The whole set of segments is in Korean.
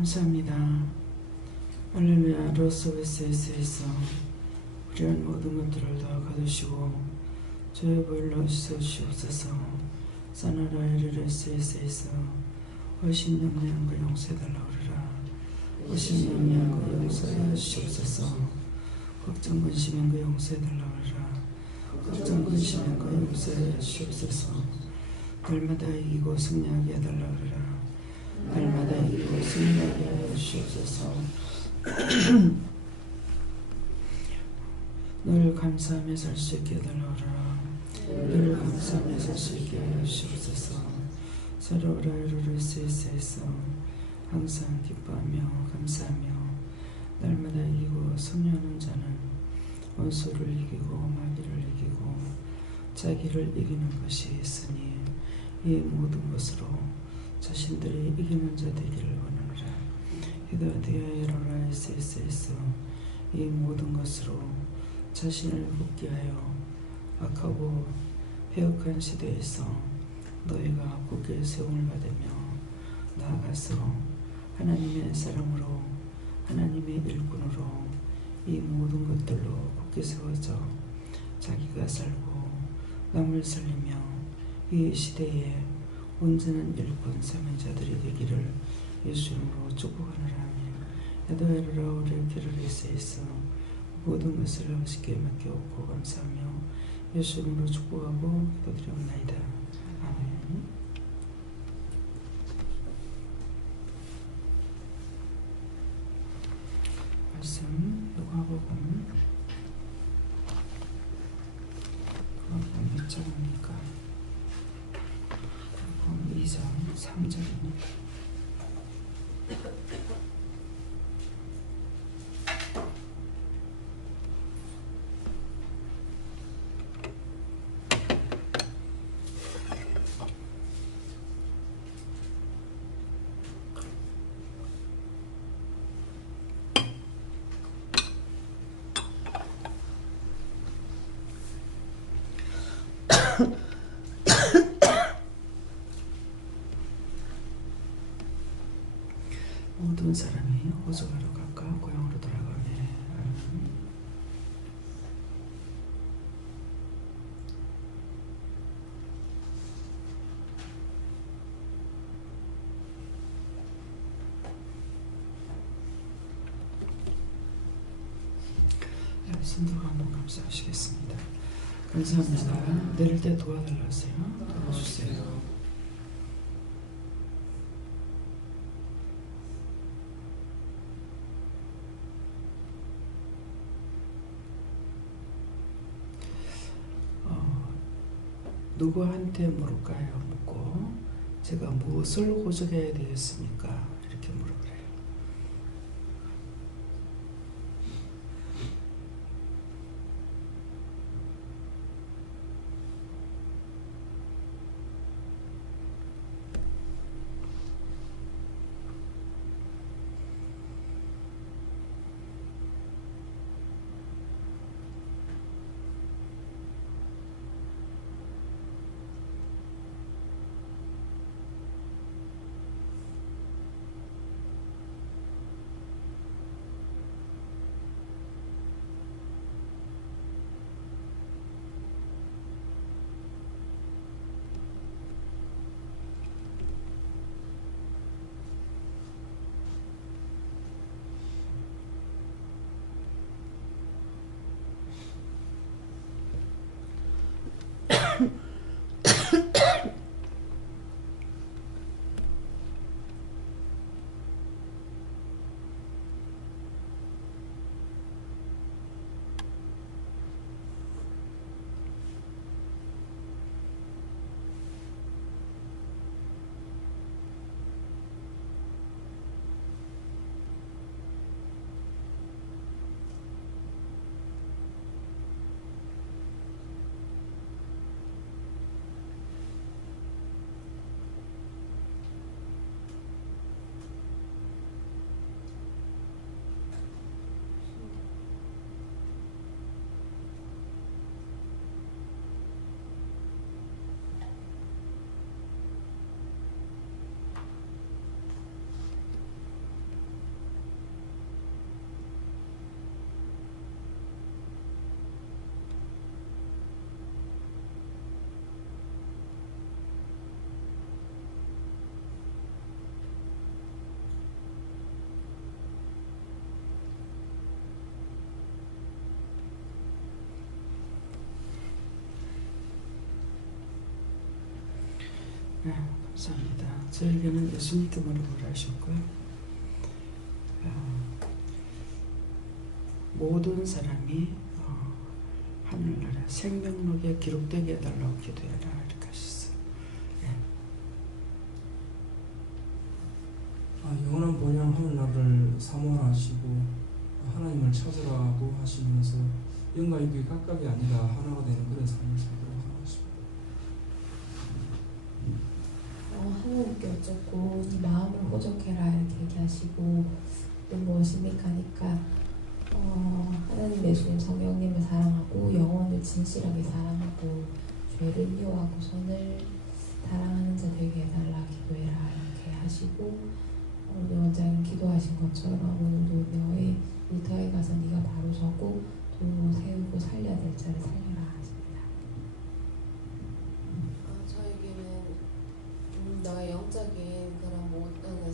감사합니다. 할렐루야. 로스웨스에서 우리한 모든 것들을 다 거두시고 저의 보일러 주시옵소서. 사나라이르레스에서 훨씬 영리한 거 용서해달라 그러라. 훨씬 영리한 거 용서해 주시옵소서. 걱정 근심한 거 용서해달라 그러라. 걱정 근심한 거 용서해 주시옵소서. 날마다 이기고 승리하게 해달라 그러라. 날마다 이기고 승리하게 하여 주시옵소서. 늘 감사하며 살 수 있게 해달라 그러라. 늘 감사하며 살 수 있게 하여 주시옵소서. 사로라이루르스에서 항상 기뻐하며 감사하며 날마다 이기고 승리하는 자는 원수를 이기고 마귀를 이기고 자기를 이기는 것이 있으니 이 모든 것으로 자신들이 이기는 자 되기를 원하노라. 히도디아에로라이스에서 이 모든 것으로 자신을 굳게 하여 악하고 폐역한 시대에서 너희가 굳게 세움을 받으며 나아가서 하나님의 사람으로 하나님의 일꾼으로 이 모든 것들로 굳게 세워져 자기가 살고 남을 살리며 이 시대에 온전한 일꾼 사명자들이 되기를 예수 이름으로 축복하노라. 야도에르라우레 기르리스에서 모든 것을 아버지께 맡겨오고 감사하며 예수 이름으로 축복하고 기도드리옵나이다. 아멘. 말씀 누가복음 몇 장입니까? 2장 3절입니다. 모든 사람이 호적하러 각각 고향으로 돌아가네. 신도가 한번 감사하시겠습니다. 감사합니다. 내릴 때 도와달라 하세요. 도와주세요. 누구한테 물을까요? 묻고 제가 무엇을 호적해야 되겠습니까? 이렇게 물어보래요. 네, 감사합니다. 저에게는 예수님께 무릎을 하셨고요. 모든 사람이 하늘나라 생명록에 기록되게 해달라고 기도해라 이렇게 하셨어요. 네. 영원한 본향 하늘나라를 사모하시고 하나님을 찾으라고 하시면서 영과 육이 각각이 아니라 하나가 되는 그런 삶을 살도록 하십니다. 하나님께 어쩌고 네 마음을 호적해라 이렇게 얘기하시고 무엇입니까 하니까 하나님 내주신 성령님을 사랑하고 영혼을 진실하게 사랑하고 죄를 미워하고 선을 사랑하는 자 되게 해달라 기도해라 이렇게 하시고 오늘 원장님 기도하신 것처럼 오늘도 너의 일터에 가서 네가 바로 서고 또 세우고 살려야 될 자를 살려라 하십니다. 저에게는 너의 영적인 그런 모든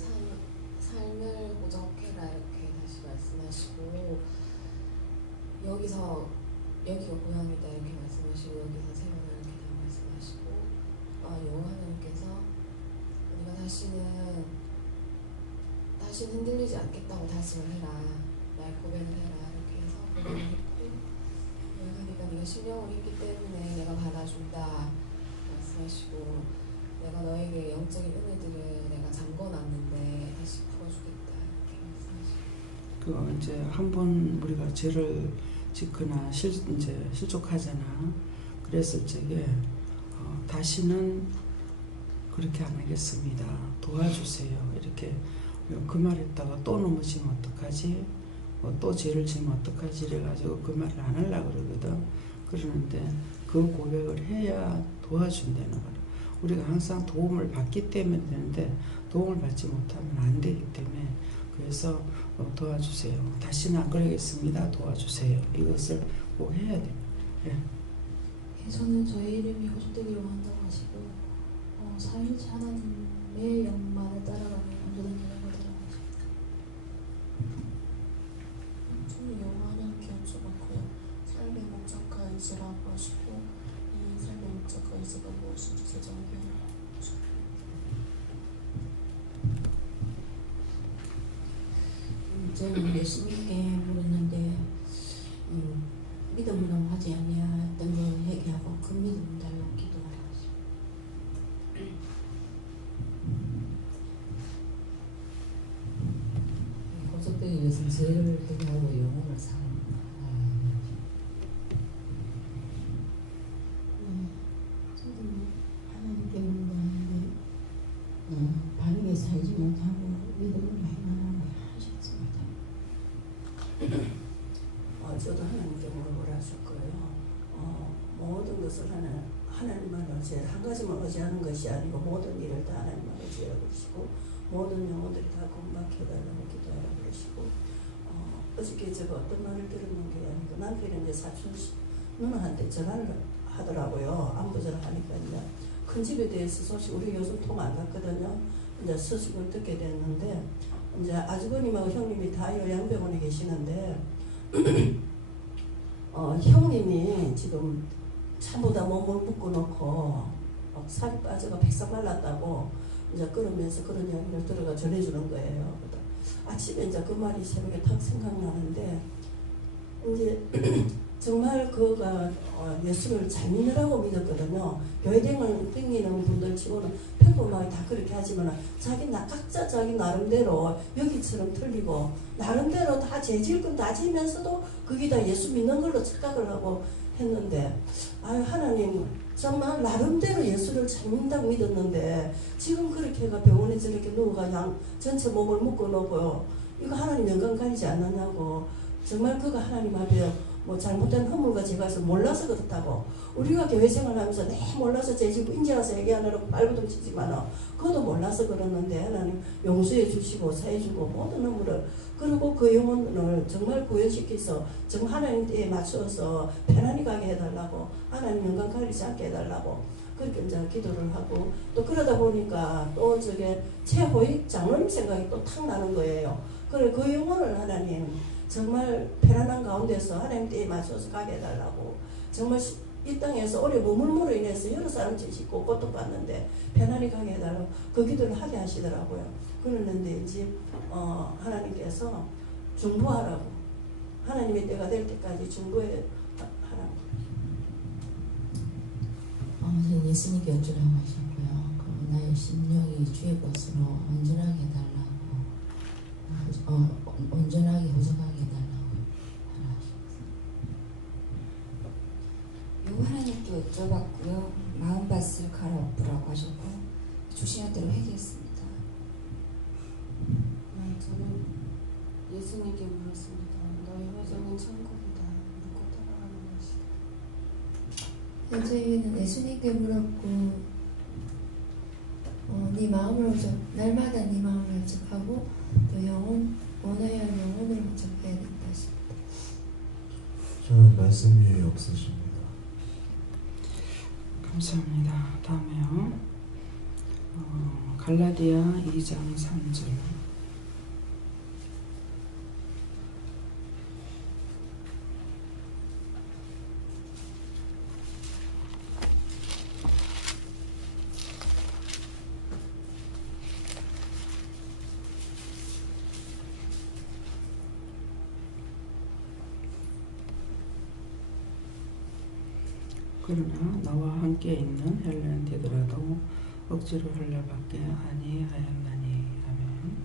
삶을 고정해라 이렇게 다시 말씀하시고 여기가 고향이다 이렇게 말씀하시고 여기서 세워라 이렇게 말씀하시고 여호와 하나님께서 우리가 다시는 흔들리지 않겠다고 다짐을 해라 날 고백을 해라 이렇게 해서 고백을 했고 그러니까 네가 신령을 했기 때문에 내가 받아준다 말씀하시고 내가 너에게 영적인 은혜들을 내가 잠궈놨는데 다시 풀어주겠다 이렇게 말씀하시고 이제 한번 우리가 죄를 짓거나 이제 실족하잖아. 그랬을 적에 다시는 그렇게 안 하겠습니다. 도와주세요. 이렇게 그 말했다가 또 넘어지면 어떡하지? 또 죄를 지면 어떡하지? 이래가지고 그 말을 안 하려고 그러거든. 그러는데 그 고백을 해야 도와준다는 거야. 우리가 항상 도움을 받기 때문에 되는데 도움을 받지 못하면 안 되기 때문에 그래서 도와주세요. 다시는 안 그러겠습니다. 도와주세요. 이것을 꼭 해야 돼요. 예. 저는 저의 이름이 호적되기를 원한다고 하시고 사일체 하나님의 영만을 따라가는 온전한 영을 따라가십니다. 저는 여호와 하나님께 여쭤봤고요. 삶의 목적과 의지라고 하시고 이 삶의 목적과 의지가 무엇인지 제 정의를 저는 예수님께 물었는데 믿음으로 하지 아니하였던 걸 회개하고 그 믿음 달라고 기도하라 하십니다. 호적되기 위해서는 죄를 회개하고 영혼을 사랑한다. 저도 하나님께 물었는데 바르게 살지 못하고 믿음으로 행하라고 하셨습니다. 저도 하나님께 물어보라 하셨고요. 모든 것을 하나님만을 제일 한 가지만 의지하는 것이 아니고 모든 일을 다 하나님만 의지하라고 그러시고 모든 영혼들이 다 공박해달라고 기도하라고 그러시고 어저께 제가 어떤 말을 들었는 게 아니고 남편이 이제 사촌 누나한테 전화를 하더라고요. 안부 전화하니까 이제 큰 집에 대해서 소식 우리 요즘 통 안 갔거든요. 이제 소식을 듣게 됐는데 이제 아주버님하고 형님이 다 요양병원에 계시는데 형님이 지금 전부 다 몸을 묶어놓고 살이 빠져가 백삭 말랐다고 이제 그러면서 그런 이야기를 들어가 전해주는 거예요. 아침에 이제 그 말이 새벽에 탁 생각나는데 이제 정말 그가 예수를 잘 믿으라고 믿었거든요. 교회 댕기는 분들 치고는 평범하게 다 그렇게 하지만 각자 자기 나름대로 여기처럼 틀리고 나름대로 다 죄질 건 다 지면서도 그게 다 예수 믿는 걸로 착각을 하고 했는데 하나님 정말 나름대로 예수를 잘 믿는다고 믿었는데 지금 그렇게 해가 병원에 저렇게 누워가 전체 몸을 묶어놓고요. 이거 하나님 영광 가리지 않느냐고 정말 그가 하나님 앞에 잘못된 허물과 죄가서 몰라서 그렇다고 우리가 교회 생활하면서 몰라서 죄지고 인지와서 얘기하느라고 발버둥 치지만 그것도 몰라서 그러는데 하나님 용서해 주시고 사해 주고 모든 허물을 그리고 그 영혼을 정말 구원시켜서 정말 하나님 때에 맞춰서 편안히 가게 해달라고 하나님 영광 가리지 않게 해달라고 그렇게 이제 기도를 하고 또 그러다 보니까 또 저게 최호익 장로님 생각이 또 탁 나는 거예요. 그래 그 영혼을 하나님 정말 편안한 가운데서 하나님 때에 맞춰서 가게 해달라고 정말 이 땅에서 오래 머물므로 인해서 여러 사람 짓고 고통받는데 편안히 가게 해달라고 그 기도를 하게 하시더라고요. 그러는데 이제 하나님께서 중보하라고 하나님의 때가 될 때까지 중보하라고. 아무튼 예수님께 어쩌라고 하셨고요. 그럼 나의 심령이 주의 것으로 온전하게 해달라고 온전하게 호적하게 해달라고 하셨어요. 요 하나님께 여쭤봤고요. 마음밭을 갈아엎으라고 하셨고 주시는 대로 회개했습니다. 저는 예수님께 물었습니다. 너의 회장은 천국이다. 묻고 따라가는 것이다. 저희는 예수님께 물었고 네 마음을 날마다 네 마음을 흡족하고 또 원하여 영혼을 흡족해야 된다 싶다. 저는 말씀 위에 없으십니다. 감사합니다. 다음에요. 갈라디아 2장 3절. 그러나 나와 함께 있는 헬라인되더라도 억지로 헬라밖에 아니하였나니. 아멘.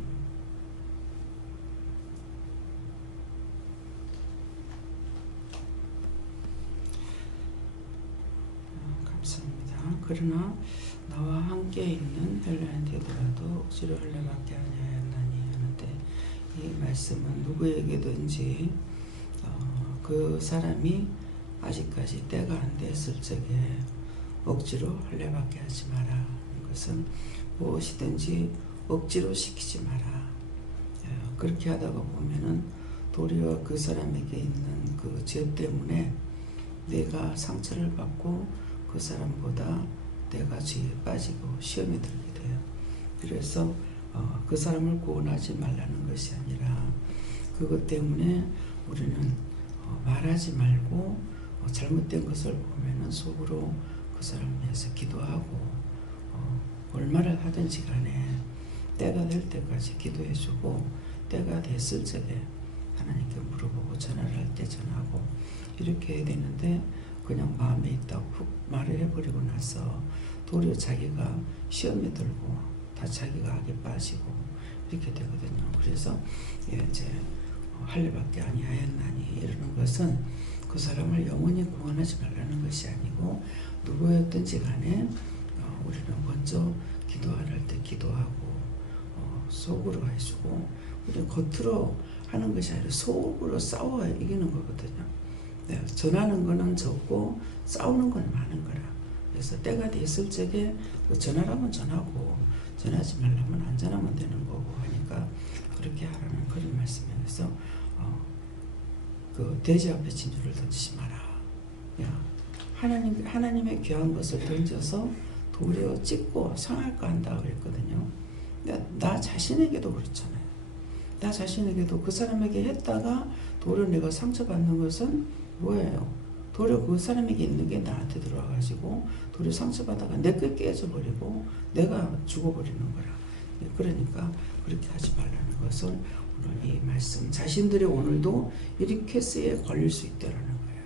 감사합니다. 그러나 나와 함께 있는 헬라인되더라도 억지로 헬라밖에 아니하였나니 하는데 이 말씀은 누구에게든지 그 사람이 아직까지 때가 안 됐을 적에 억지로 할례밖에 하지 마라. 이것은 무엇이든지 억지로 시키지 마라. 그렇게 하다가 보면은 도리어 그 사람에게 있는 그 죄 때문에 내가 상처를 받고 그 사람보다 내가 죄에 빠지고 시험에 들게 돼요. 그래서 그 사람을 구원하지 말라는 것이 아니라 그것 때문에 우리는 말하지 말고 잘못된 것을 보면은 속으로 그 사람 위해서 기도하고 얼마를 하든지 간에 때가 될 때까지 기도해주고 때가 됐을 적에 하나님께 물어보고 전화를 할 때 전화하고 이렇게 해야 되는데 그냥 마음에 있다고 훅 말을 해버리고 나서 도리어 자기가 시험에 들고 다 자기가 악에 빠지고 이렇게 되거든요. 그래서 이제 할례밖에 아니하였나니 이러는 것은 그 사람을 영원히 구원하지 말라는 것이 아니고 누구였든지 간에 우리는 먼저 기도할 때 기도하고 속으로 해주고 우리 겉으로 하는 것이 아니라 속으로 싸워야 이기는 거거든요. 네, 전하는 거는 적고 싸우는 건 많은 거라. 그래서 때가 됐을 적에 전하라면 전하고 전하지 말라면 안 전하면 되는 거고 하니까 그렇게 하라는 그런 말씀이어서 그 돼지 앞에 진주를 던지지 마라. 야, 하나님의 귀한 것을 던져서 도리어 찍고 상할까 한다 그랬거든요. 나 자신에게도 그렇잖아요. 나 자신에게도 그 사람에게 했다가 도리어 내가 상처받는 것은 뭐예요? 도리어 그 사람에게 있는 게 나한테 들어와가지고 도리어 상처받다가 내 게 깨져버리고 내가 죽어버리는 거라. 그러니까 그렇게 하지 말라는 것을 오늘 이 말씀 자신들이 오늘도 이렇게 쓰에 걸릴 수 있다라는 거예요.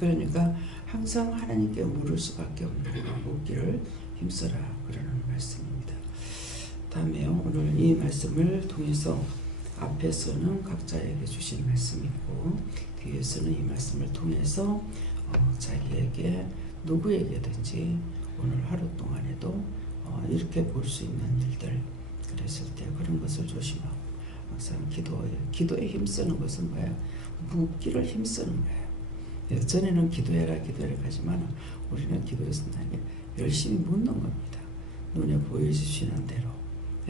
그러니까 항상 하나님께 물을 수밖에 없는 묻기를 힘써라 그러는 말씀입니다. 다음에요. 오늘 이 말씀을 통해서 앞에서는 각자에게 주신 말씀이 있고 뒤에서는 이 말씀을 통해서 자기에게 누구에게든지 오늘 하루 동안에도 이렇게 볼 수 있는 일들 그랬을 때 그런 것을 조심하고 항상 기도에 힘쓰는 것은 뭐예요? 묻기를 힘쓰는 거예요. 전에는 기도해라 하지만 우리는 기도에서 열심히 묻는 겁니다. 눈에 보여주시는 대로.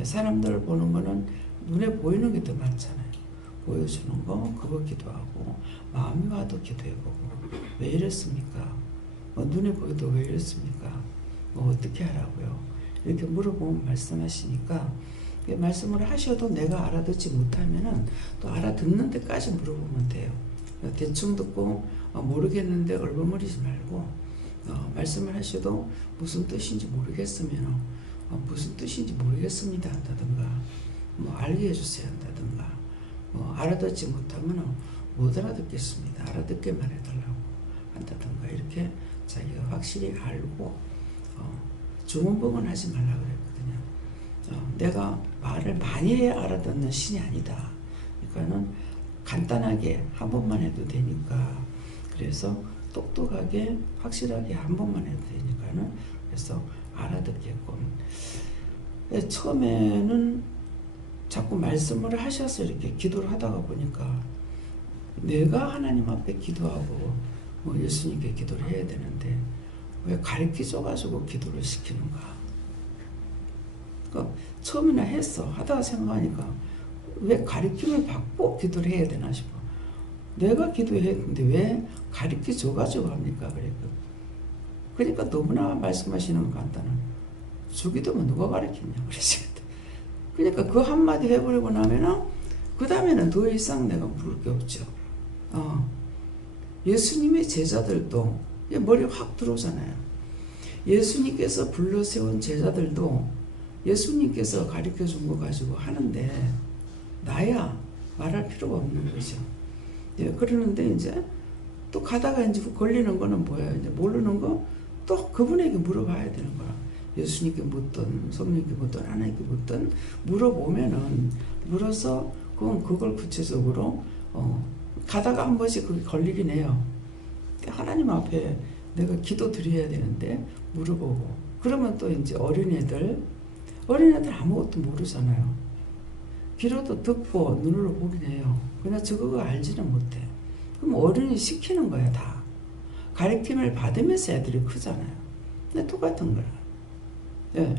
사람들 보는 거는 눈에 보이는 게 더 많잖아요. 보여주는 거 그거 기도하고 마음이 와도 기도해보고 왜 이랬습니까? 눈에 보여도 왜 이랬습니까? 어떻게 하라고요? 이렇게 물어보면 말씀하시니까 말씀을 하셔도 내가 알아듣지 못하면은 또 알아듣는 데까지 물어보면 돼요. 대충 듣고 모르겠는데 얼버무리지 말고 말씀을 하셔도 무슨 뜻인지 모르겠으면 무슨 뜻인지 모르겠습니다 한다든가 뭐 알게 해주세요 한다든가 뭐 알아듣지 못하면 못 알아듣겠습니다 알아듣게 말해달라고 한다든가 이렇게 자기가 확실히 알고 주문복은 하지 말라 그랬거든요. 내가 말을 많이 해야 알아듣는 신이 아니다. 그러니까는 간단하게 한 번만 해도 되니까 그래서 똑똑하게 확실하게 한 번만 해도 되니까는 그래서 알아듣게끔 처음에는 자꾸 말씀을 하셔서 이렇게 기도를 하다가 보니까 내가 하나님 앞에 기도하고 뭐 예수님께 기도를 해야 되는데 왜 가르쳐줘가지고 기도를 시키는가? 그러니까 처음에는 했어. 하다가 생각하니까 왜 가르침을 받고 기도를 해야 되나 싶어. 내가 기도했는데 왜 가르쳐줘가지고 합니까? 그러니까 너무나 말씀하시는 건 간단한 주기도면 누가 가르치냐 그러시거든. 그러니까 그 한마디 해버리고 나면은 그 다음에는 더 이상 내가 물을 게 없죠. 예수님의 제자들도 머리 확 들어오잖아요. 예수님께서 불러세운 제자들도 예수님께서 가르쳐준 거 가지고 하는데 나야 말할 필요가 없는 거죠. 예, 그러는데 이제 또 가다가 이제 걸리는 거는 뭐예요? 이제 모르는 거 또 그분에게 물어봐야 되는 거야. 예수님께 묻든 성령께 묻든 하나님께 묻든 물어보면은 물어서 그걸 구체적으로 가다가 한 번씩 그게 걸리긴 해요. 하나님 앞에 내가 기도 드려야 되는데 물어보고 그러면 또 이제 어린애들 아무것도 모르잖아요. 귀로도 듣고 눈으로 보긴 해요. 그러나 저거 알지는 못해. 그럼 어른이 시키는 거야 다. 가르침을 받으면서 애들이 크잖아요. 근데 똑같은 거야. 예.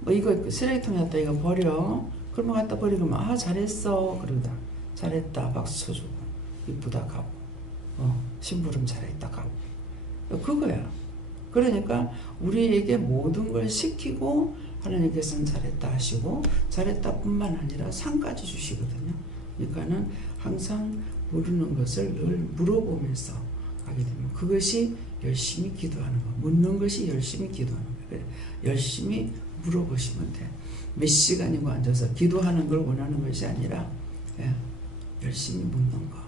뭐 이거 쓰레기통에 갖다 이거 버려. 그러면 갖다 버리고 아 잘했어 그러다. 잘했다 박수 쳐주고 이쁘다 가고 심부름 잘했다 가고 그거야. 그러니까 우리에게 모든 걸 시키고 하나님께서는 잘했다 하시고 잘했다 뿐만 아니라 상까지 주시거든요. 그러니까는 항상 모르는 것을 늘 물어보면서 하게 되면 그것이 열심히 기도하는 거. 묻는 것이 열심히 기도하는 거예요. 열심히 물어보시면 돼. 몇 시간이고 앉아서 기도하는 걸 원하는 것이 아니라 열심히 묻는 거.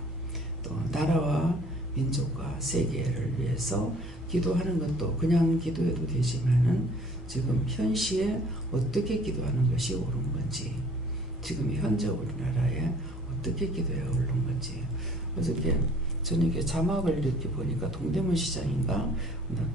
또 나라와 민족과 세계를 위해서 기도하는 것도 그냥 기도해도 되지만은 지금 현시에 어떻게 기도하는 것이 옳은 건지 지금 현재 우리나라에 어떻게 기도해야 옳은 건지 어저께 저녁에 자막을 이렇게 보니까 동대문 시장인가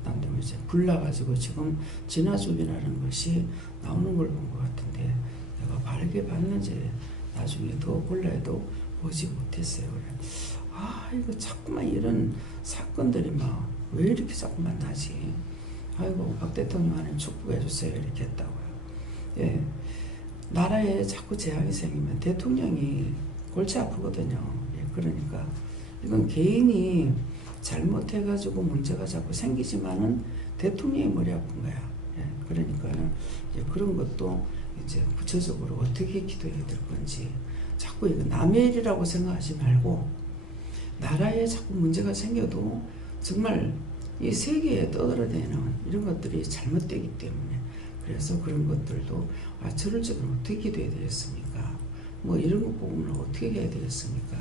남대문 시장 불나가지고 지금 진화종이라는 것이 나오는 걸 본 것 같은데 내가 바르게 봤는지 나중에 더 골라도 보지 못했어요. 그래. 이거 자꾸만 이런 사건들이 막 왜 이렇게 자꾸만 나지? 아이고 박 대통령 하나님 축복해 주세요 이렇게 했다고요. 예, 나라에 자꾸 재앙이 생기면 대통령이 골치 아프거든요. 예, 그러니까 이건 개인이 잘못해가지고 문제가 자꾸 생기지만은 대통령이 머리 아픈 거야. 예, 그러니까는 그런 것도 이제 구체적으로 어떻게 기도해야 될 건지 자꾸 이거 남의 일이라고 생각하지 말고 나라에 자꾸 문제가 생겨도 정말 이 세계에 떠들어대는 이런 것들이 잘못되기 때문에 그래서 그런 것들도 저럴 적은 어떻게 기도해야 되겠습니까? 뭐 이런 거 보면 어떻게 해야 되겠습니까?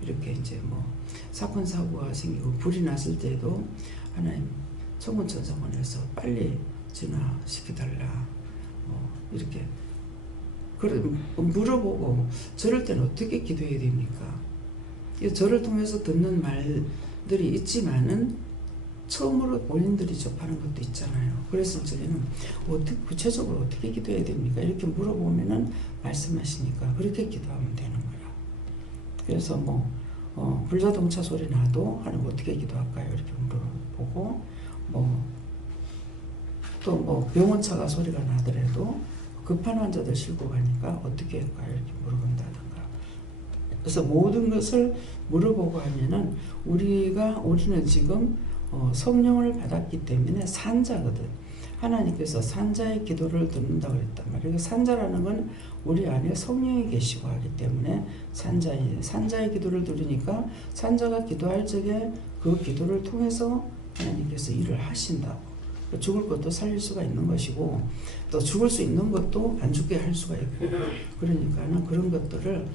이렇게 이제 뭐 사건 사고가 생기고 불이 났을 때도 하나님 천군천사원에서 빨리 진화시켜달라 이렇게 물어보고 저럴 때는 어떻게 기도해야 됩니까? 저를 통해서 듣는 말들이 있지만은 처음으로 본인들이 접하는 것도 있잖아요. 그래서 저희는 구체적으로 어떻게 기도해야 됩니까? 이렇게 물어보면은 말씀하시니까 그렇게 기도하면 되는 거야. 그래서 뭐 불자동차 소리 나도 하나님 어떻게 기도할까요? 이렇게 물어보고 또 뭐 병원차가 소리가 나더라도 급한 환자들 싣고 가니까 어떻게 할까요? 이렇게 물어본다든가. 그래서 모든 것을 물어보고 하면은 우리는 지금 성령을 받았기 때문에 산자거든. 하나님께서 산자의 기도를 듣는다고 그랬단 말이에요. 산자라는 건 우리 안에 성령이 계시고 하기 때문에 산자의 기도를 들으니까 산자가 기도할 적에 그 기도를 통해서 하나님께서 일을 하신다고. 죽을 것도 살릴 수가 있는 것이고 또 죽을 수 있는 것도 안 죽게 할 수가 있고, 그러니까는 그런 것들을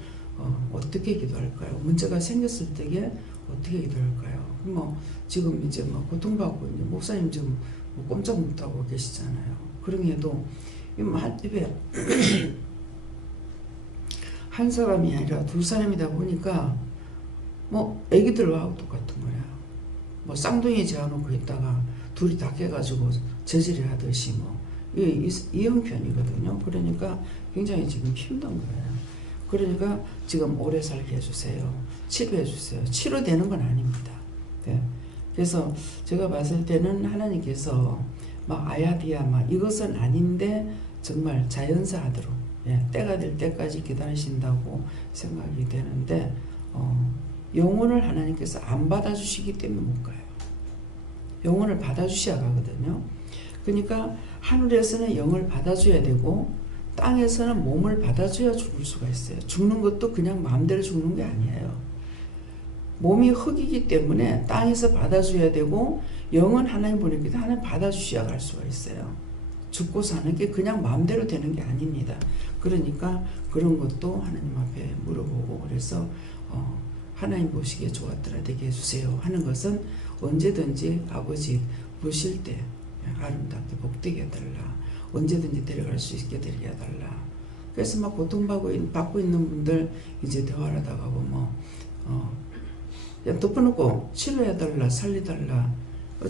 어떻게 기도할까요? 문제가 생겼을 때에 어떻게 기도할까요? 뭐 지금 이제 뭐 고통받고 있는 목사님 지금 뭐 꼼짝 못하고 계시잖아요. 그러게도 입에 한 사람이 아니라 두 사람이다 보니까 뭐 애기들하고 똑같은 거야. 뭐 쌍둥이 재워놓고 있다가 둘이 다 깨가지고 저질이 하듯이 뭐 이 형편이거든요. 그러니까 굉장히 지금 힘든 거예요. 그러니까 지금 오래 살게 해주세요. 치료해 주세요. 치료되는 건 아닙니다. 네. 그래서 제가 봤을 때는 하나님께서 막 아야디야 막 이것은 아닌데 정말 자연사하도록 때가 될 때까지 기다리신다고 생각이 되는데 영혼을 하나님께서 안 받아주시기 때문에 못 가요. 영혼을 받아주셔야 가거든요. 그러니까 하늘에서는 영을 받아줘야 되고 땅에서는 몸을 받아줘야 죽을 수가 있어요. 죽는 것도 그냥 마음대로 죽는 게 아니에요. 몸이 흙이기 때문에 땅에서 받아줘야 되고 영은 하나님 보내기 때문에 하나님 받아주셔야 갈 수가 있어요. 죽고 사는 게 그냥 마음대로 되는 게 아닙니다. 그러니까 그런 것도 하나님 앞에 물어보고 그래서 하나님 보시기에 좋았더라 되게 해주세요 하는 것은 언제든지 아버지 보실 때 아름답게 복되게 해달라. 언제든지 데려갈 수 있게 되게 해달라. 그래서 막 고통받고 있는 분들 이제 대화하다가 보면 그냥 덮어놓고 치료해달라 살리달라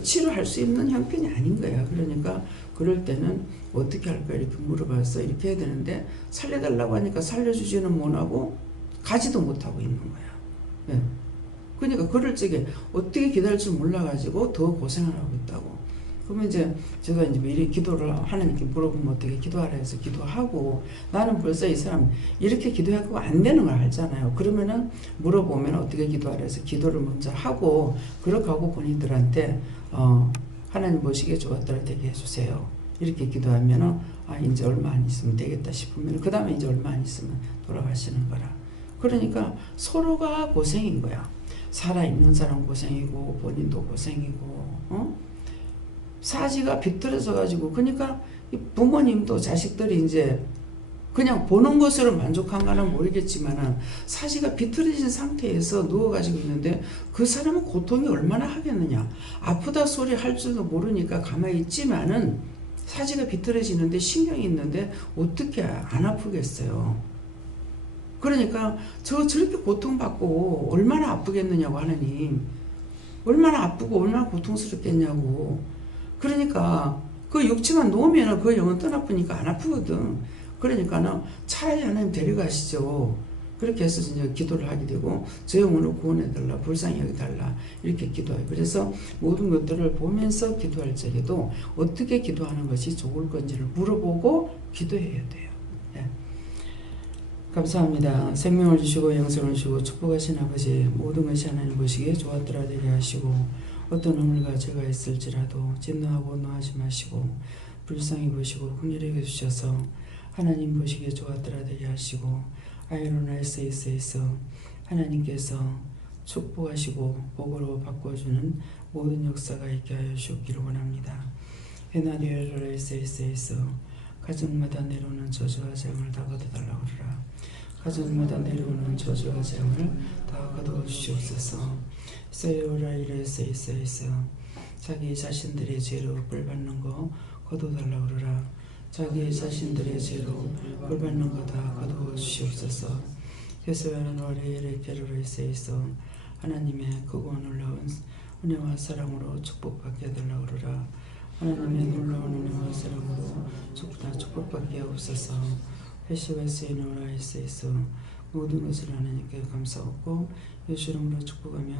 치료할 수 있는 형편이 아닌 거야. 그러니까 그럴 때는 어떻게 할까 이렇게 물어봐서 이렇게 해야 되는데 살려달라고 하니까 살려주지는 못하고 가지도 못하고 있는 거야. 네. 그러니까 그럴 적에 어떻게 기다릴 줄 몰라가지고 더 고생을 하고 있다고. 그러면 이제 제가 이제 미리 기도를 하나님께 물어보면 어떻게 기도하라 해서 기도하고 나는 벌써 이 사람 이렇게 기도하고 안 되는 걸 알잖아요. 그러면은 물어보면 어떻게 기도하라 해서 기도를 먼저 하고 그렇게 하고 본인들한테 하나님 보시기에 좋았더라 되게 해주세요. 이렇게 기도하면은 이제 얼마 안 있으면 되겠다 싶으면 그 다음에 이제 얼마 안 있으면 돌아가시는 거라. 그러니까 서로가 고생인 거야. 살아있는 사람 고생이고 본인도 고생이고 사지가 비틀어져 가지고 그러니까 부모님도 자식들이 이제 그냥 보는 것으로 만족한가는 모르겠지만은 사지가 비틀어진 상태에서 누워가지고 있는데 그 사람은 고통이 얼마나 하겠느냐. 아프다 소리 할 줄도 모르니까 가만히 있지만은 사지가 비틀어지는데 신경이 있는데 어떻게 안 아프겠어요. 그러니까 저렇게 고통받고 얼마나 아프겠느냐고 하나님. 얼마나 아프고 얼마나 고통스럽겠냐고. 그러니까 그 육체만 놓으면 그 영은 떠나쁘니까 안 아프거든. 그러니까는 차라리 하나님 데려가시죠. 그렇게 해서 이제 기도를 하게 되고 저 영혼을 구원해달라 불쌍히 여겨달라 이렇게 기도해요. 그래서 모든 것들을 보면서 기도할 적에도 어떻게 기도하는 것이 좋을 건지를 물어보고 기도해야 돼요. 예. 감사합니다. 생명을 주시고 영생을 주시고 축복하신 아버지 모든 것이 하나님 보시기에 좋았더라 되게 하시고 어떤 우물과 죄가 있을지라도 진노하고 노하지 마시고 불쌍히 보시고 긍휼히 여겨주셔서 하나님 보시기에 좋았더라 되게 하시고 아이로나이스에서 하나님께서 축복하시고 복으로 바꿔주는 모든 역사가 있게 하여 주시기를 원합니다. 에나디엘로레이스에서 가정마다 내려오는 저주와 재앙을 다 걷어달라고 그러라. 가정마다 내려오는 저주와 재앙을 다 걷어 주시옵소서. 세요라이레스에서 자기 자신들의 죄로 벌받는 거 거둬달라고 그러라. 자기 자신들의 죄로 벌받는 거 다 거두어 주시옵소서. 예수와는 와레이레 게르레스에서 하나님의 크고 놀라운 은혜와 사랑으로 축복받게 해달라고 그러라. 하나님의 놀라운 은혜와 사랑으로 축복받게 하옵소서. 회시웨스이노라이스에서 모든 것을 하나님께 감사하고 예수 이름으로 축복하며